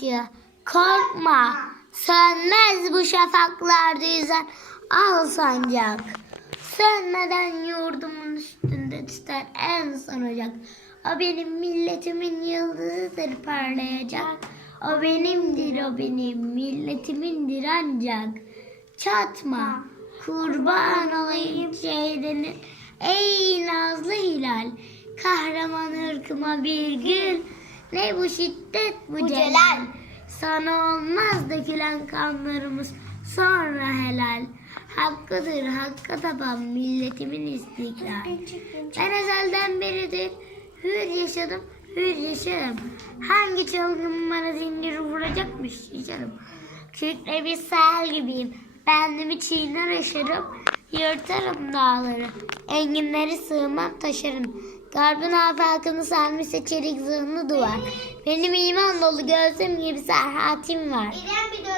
karşı. Korkma, sönmez bu şafaklarda yüzen al sancak. Sönmeden yurdumun üstünde tüter en son ocak. O benim milletimin yıldızıdır parlayacak. O benimdir, o benim milletimindir ancak. Çatma, kurban olayım şehidinin. Ey nazlı hilal, kahraman ırkıma bir gül. Ne bu şiddet bu, Bu celal. celal. Sana olmaz dökülen kanlarımız sonra helal. Hakkıdır hakka tapan milletimin istiklal. Ben ezelden beridir hür yaşadım, hür yaşarım. Hangi çılgın bana zincir vuracakmış yaşarım. Kükre bir sel gibiyim. Bendimi çiğner aşarım. Yırtarım dağları. Enginleri sığmam taşırım. Garbın afakını sarmışsa çelik zırhlı duvar. Benim iman dolu gözüm gibi serhatim var.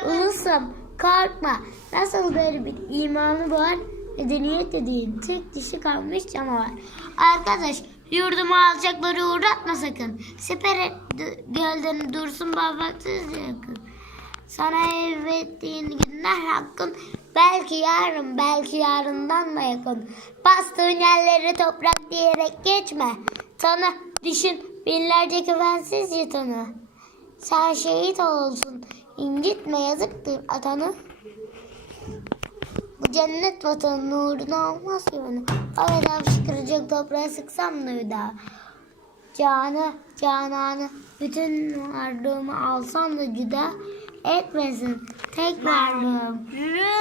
Ulusum korkma. Nasıl garibin imanı var. Medeniyet dediğin tek dişi kalmış canavar. Arkadaş yurdumu alçakları uğratma sakın. Siper et gölden dursun babaksız yakın. Sana evrettiğin günler hakkın. Belki yarın, belki yarından da yakın. Bastığın yerlere toprak diyerek geçme. Tanı, düşün, binlerce güvensizce tanı. Sen şehit olsun, incitme yazıktır atanı. Bu cennet vatanı nuruna olmaz bana. Arada fışkıracak toprağa sıksam da bir daha. Canı, cananı, bütün varlığımı alsam da cüda etmesin. Tek varlığım. Ya.